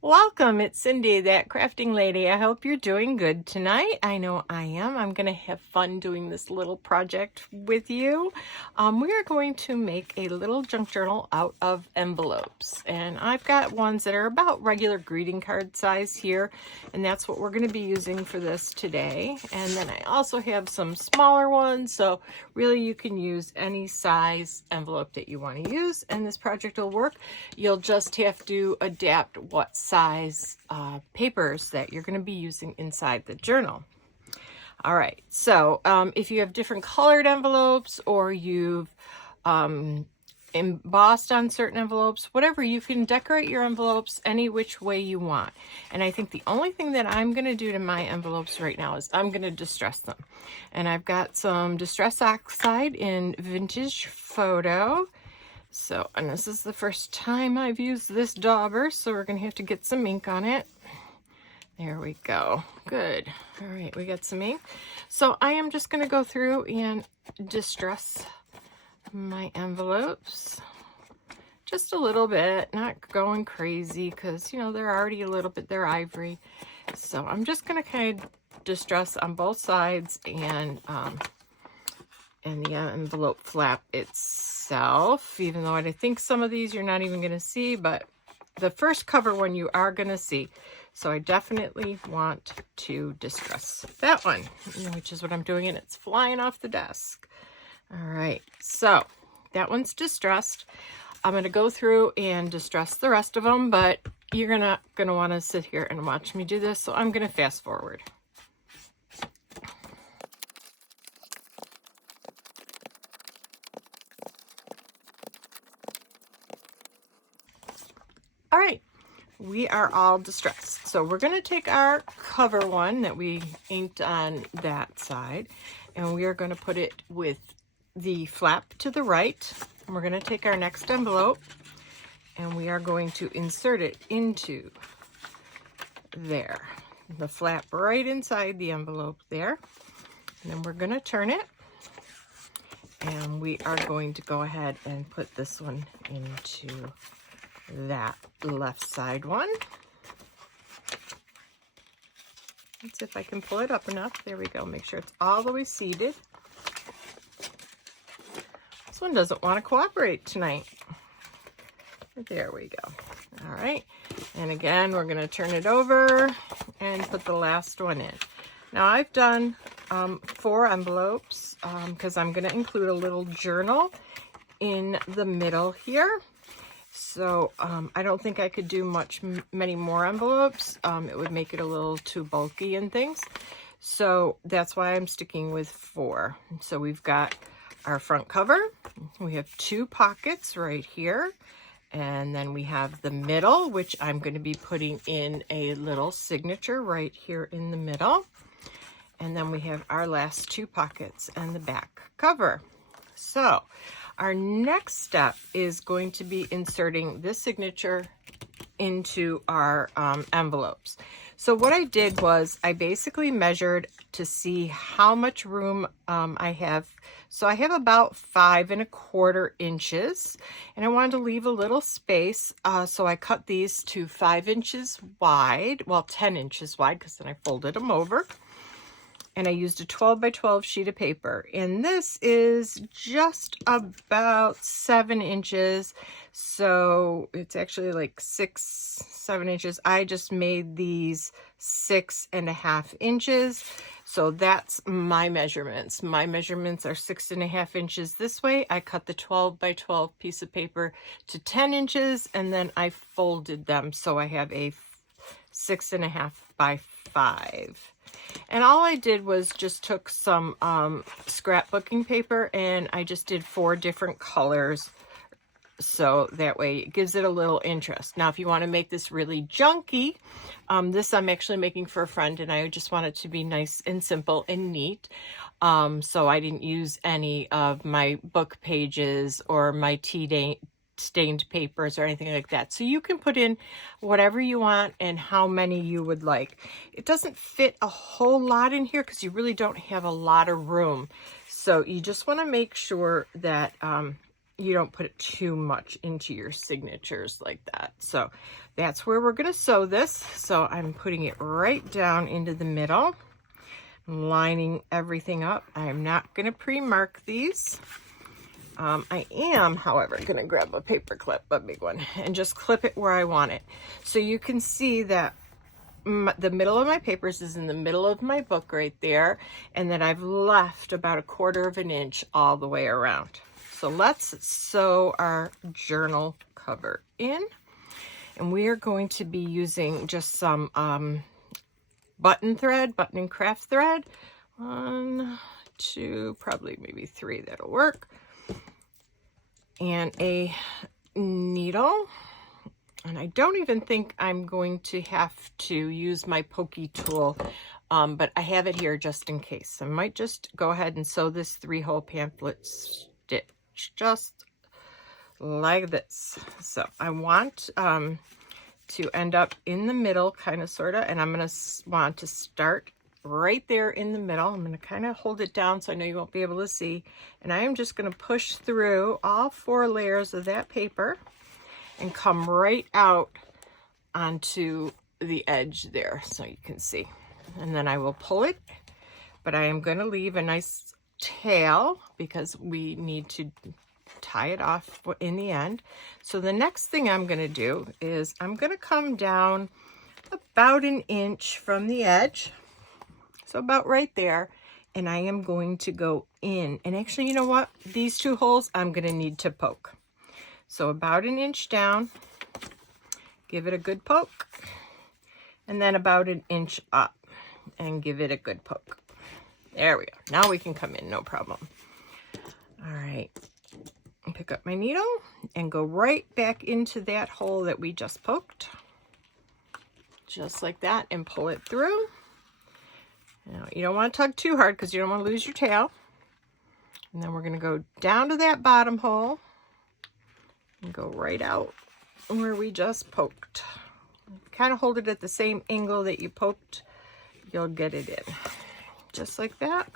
Welcome, it's Cindy, that crafting lady. I hope you're doing good tonight. I know I am. I'm going to have fun doing this little project with you. We are going to make a little junk journal out of envelopes. And I've got ones that are about regular greeting card size here. And that's what we're going to be using for this today. And then I also have some smaller ones. So really you can use any size envelope that you want to use. And this project will work. You'll just have to adapt what size papers that you're going to be using inside the journal. All right, so if you have different colored envelopes or you've embossed on certain envelopes, whatever, you can decorate your envelopes any which way you want. And I think the only thing that I'm going to do to my envelopes right now is I'm going to distress them. And I've got some Distress Oxide in Vintage Photo. So, and this is the first time I've used this dauber, so we're going to have to get some ink on it. There we go. Good. All right, we got some ink. So I am just going to go through and distress my envelopes just a little bit, not going crazy because, you know, they're already a little bit, they're ivory. So I'm just going to kind of distress on both sides and the envelope flap itself, even though I think some of these you're not even going to see, but the first cover one you are going to see. So I definitely want to distress that one, which is what I'm doing, and it's flying off the desk. All right, so that one's distressed. I'm going to go through and distress the rest of them, but you're not going to want to sit here and watch me do this, so I'm going to fast forward. All right, we are all distressed. So we're going to take our cover one that we inked on that side, and we are going to put it with the flap to the right. And we're going to take our next envelope, and we are going to insert it into there. The flap right inside the envelope there. And then we're going to turn it. And we are going to go ahead and put this one into that left side one. Let's see if I can pull it up enough. There we go. Make sure it's all the way seated. This one doesn't want to cooperate tonight. There we go. All right. And again, we're going to turn it over and put the last one in. Now I've done 4 envelopes because I'm going to include a little journal in the middle here. So I don't think I could do many more envelopes. It would make it a little too bulky and things. So that's why I'm sticking with 4. So we've got our front cover. We have 2 pockets right here. And then we have the middle, which I'm going to be putting in a little signature right here in the middle. And then we have our last 2 pockets and the back cover. So our next step is going to be inserting this signature into our envelopes. So what I did was I basically measured to see how much room I have. So I have about 5 1/4 inches, and I wanted to leave a little space. So I cut these to 5 inches wide, well, 10 inches wide, because then I folded them over. And I used a 12 by 12 sheet of paper. And this is just about 7 inches. So it's actually like 7 inches. I just made these 6.5 inches. So that's my measurements. My measurements are 6.5 inches this way. I cut the 12 by 12 piece of paper to 10 inches, and then I folded them. So I have a 6.5 by 5. And all I did was just took some scrapbooking paper, and I just did 4 different colors. So that way it gives it a little interest. Now, if you want to make this really junky, this I'm actually making for a friend, and I just want it to be nice and simple and neat. So I didn't use any of my book pages or my tea stained papers or anything like that. So you can put in whatever you want and how many you would like. It doesn't fit a whole lot in here because you really don't have a lot of room. So you just want to make sure that you don't put it too much into your signatures like that. So that's where we're going to sew this. So I'm putting it right down into the middle, lining everything up. I'm not going to pre-mark these. I am, however, going to grab a paper clip, a big one, and just clip it where I want it. So you can see that the middle of my papers is in the middle of my book right there, and then I've left about 1/4 of an inch all the way around. So let's sew our journal cover in, and we are going to be using just some button and craft thread. 1, 2, probably maybe 3, that'll work. And a needle. And I don't even think I'm going to have to use my pokey tool, but I have it here just in case. I might just go ahead and sew this 3-hole pamphlet stitch just like this. So I want to end up in the middle, kind of, sort of, and I'm going to want to start right there in the middle. I'm going to kind of hold it down so I know you won't be able to see, and I am just going to push through all 4 layers of that paper and come right out onto the edge there so you can see. And then I will pull it, but I am going to leave a nice tail because we need to tie it off in the end. So the next thing I'm going to do is I'm going to come down about 1 inch from the edge, so about right there, and I am going to go in. And actually, you know what? These 2 holes I'm going to need to poke. So about 1 inch down, give it a good poke, and then about 1 inch up and give it a good poke. There we go. Now we can come in, no problem. All right, pick up my needle and go right back into that hole that we just poked, just like that, and pull it through. Now, you don't want to tug too hard because you don't want to lose your tail. And then we're going to go down to that bottom hole and go right out where we just poked. Kind of hold it at the same angle that you poked, you'll get it in. Just like that.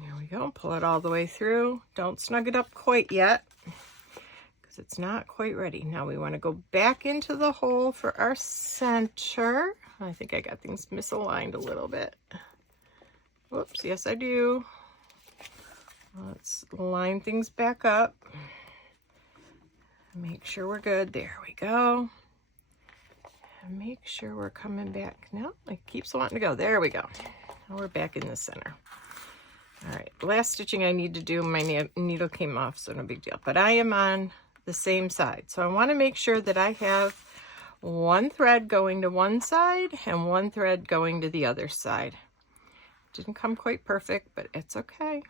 There we go. Pull it all the way through. Don't snug it up quite yet because it's not quite ready. Now we want to go back into the hole for our center. I think I got things misaligned a little bit. Whoops, yes I do. Let's line things back up. Make sure we're good. There we go. And make sure we're coming back. No, it keeps wanting to go. There we go. Now we're back in the center. All right, last stitching I need to do, my needle came off, so no big deal. But I am on the same side. So I want to make sure that I have 1 thread going to one side and 1 thread going to the other side. Didn't come quite perfect, but it's okay.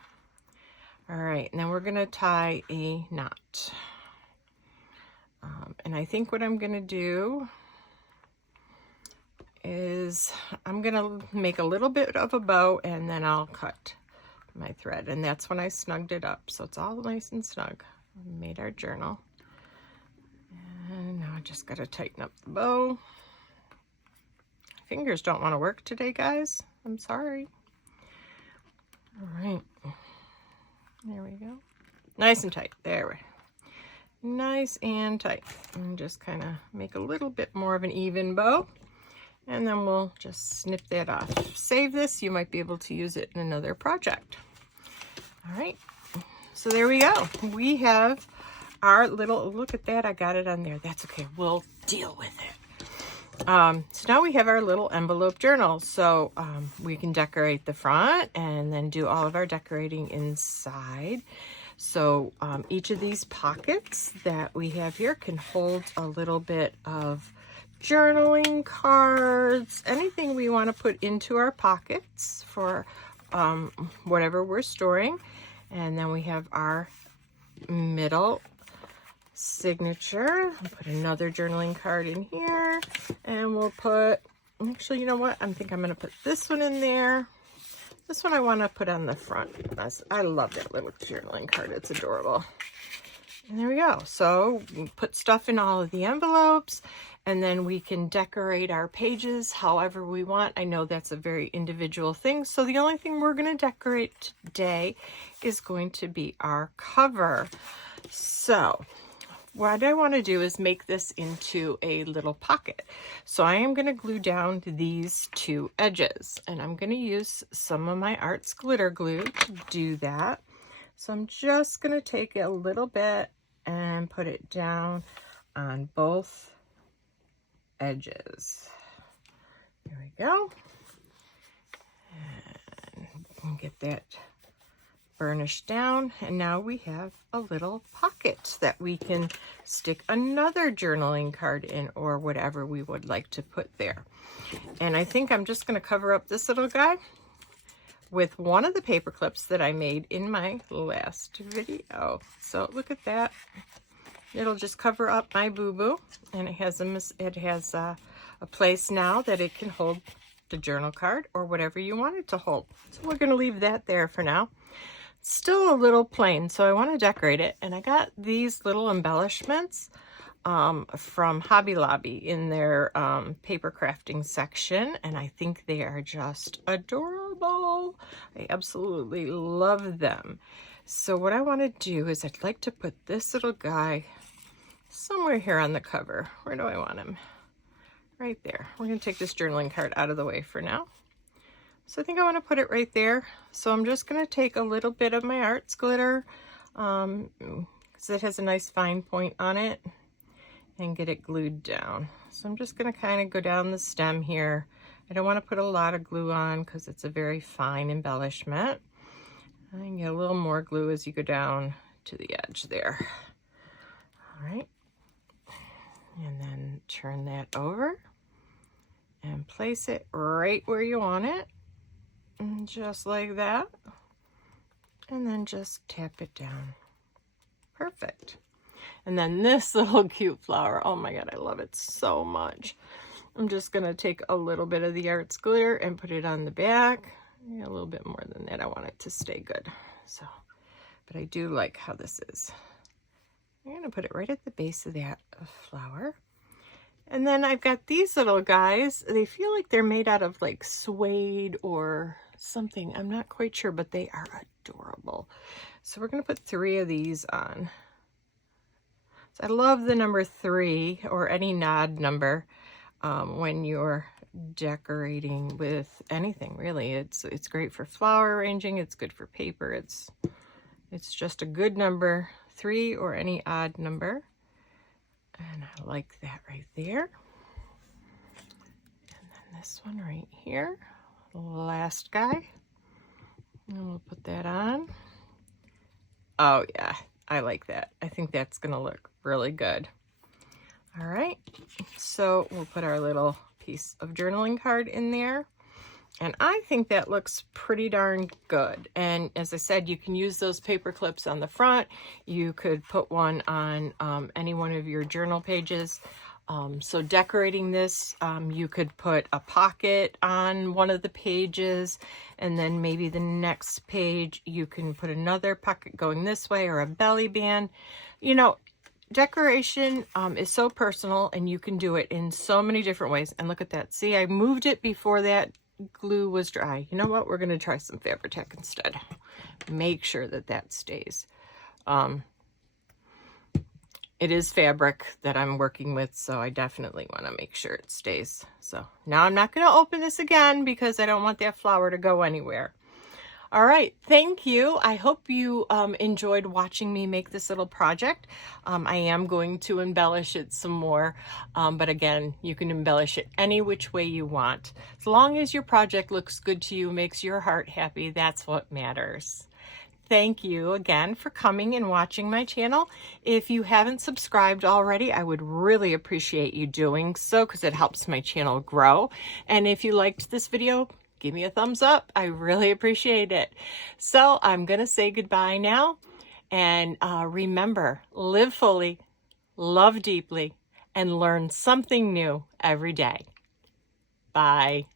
All right, now we're going to tie a knot. And I think what I'm going to do is I'm going to make a little bit of a bow and then I'll cut my thread. And that's when I snugged it up. So it's all nice and snug. We made our journal. And now I just got to tighten up the bow. Fingers don't want to work today, guys. I'm sorry. All right. There we go. Nice and tight. There we go. Nice and tight. And just kind of make a little bit more of an even bow. And then we'll just snip that off. Save this. You might be able to use it in another project. All right. So there we go. We have our little, look at that. I got it on there. That's okay. We'll deal with it. So now we have our little envelope journal. So we can decorate the front and then do all of our decorating inside. So each of these pockets that we have here can hold a little bit of journaling, cards, anything we want to put into our pockets for whatever we're storing. And then we have our middle signature. I'll put another journaling card in here, and we'll put, actually, you know what? I think I'm going to put this one in there. This one I want to put on the front. I love that little journaling card. It's adorable. And there we go. So we put stuff in all of the envelopes, And then we can decorate our pages however we want. I know that's a very individual thing. So the only thing we're going to decorate today is going to be our cover. So what I want to do is make this into a little pocket. So I am going to glue down these two edges, and I'm going to use some of my Arts glitter glue to do that. So I'm just going to take a little bit and put it down on both edges. There we go. And get that burnished down, and now we have a little pocket that we can stick another journaling card in, or whatever we would like to put there. And I think I'm just going to cover up this little guy with one of the paper clips that I made in my last video. So look at that. It'll just cover up my boo-boo, and it has a place now that it can hold the journal card or whatever you want it to hold. So we're going to leave that there for now. It's still a little plain, so I want to decorate it, and I got these little embellishments from Hobby Lobby in their paper crafting section, and I think they are just adorable. I absolutely love them. So what I want to do is I'd like to put this little guy somewhere here on the cover. Where do I want him? Right there. We're going to take this journaling card out of the way for now. So I think I want to put it right there. So I'm just going to take a little bit of my Arts glitter, because it has a nice fine point on it, and get it glued down. So I'm just going to kind of go down the stem here. I don't want to put a lot of glue on because it's a very fine embellishment. I can get a little more glue as you go down to the edge there. All right. And then turn that over and place it right where you want it. And just like that. And then just tap it down. Perfect. And then this little cute flower. Oh my God, I love it so much. I'm just going to take a little bit of the Arts glitter and put it on the back. Yeah, a little bit more than that. I want it to stay good. So, but I do like how this is. I'm going to put it right at the base of that flower. And then I've got these little guys. They feel like they're made out of like suede or something. I'm not quite sure, but they are adorable. So we're going to put 3 of these on. So I love the number 3, or any nod number, when you're decorating with anything, really. It's great for flower arranging. It's good for paper. It's just a good number, 3 or any odd number. And I like that right there. And then this one right here, the last guy. And we'll put that on. Oh yeah, I like that. I think that's gonna look really good. All right, so we'll put our little piece of journaling card in there. And I think that looks pretty darn good. And as I said, you can use those paper clips on the front. You could put one on any one of your journal pages. So decorating this, you could put a pocket on one of the pages, and then maybe the next page you can put another pocket going this way, or a belly band. You know, decoration is so personal, and you can do it in so many different ways. And look at that. See, I moved it before that glue was dry. You know what? We're going to try some Fabri-Tac instead. Make sure that that stays. It is fabric that I'm working with, so I definitely want to make sure it stays. So now I'm not going to open this again because I don't want that flower to go anywhere. All right, thank you. I hope you enjoyed watching me make this little project. I am going to embellish it some more, but again, you can embellish it any which way you want. As long as your project looks good to you, makes your heart happy, that's what matters. Thank you again for coming and watching my channel. If you haven't subscribed already, I would really appreciate you doing so, because it helps my channel grow. And if you liked this video, give me a thumbs up. I really appreciate it. So I'm going to say goodbye now. And remember, live fully, love deeply, and learn something new every day. Bye.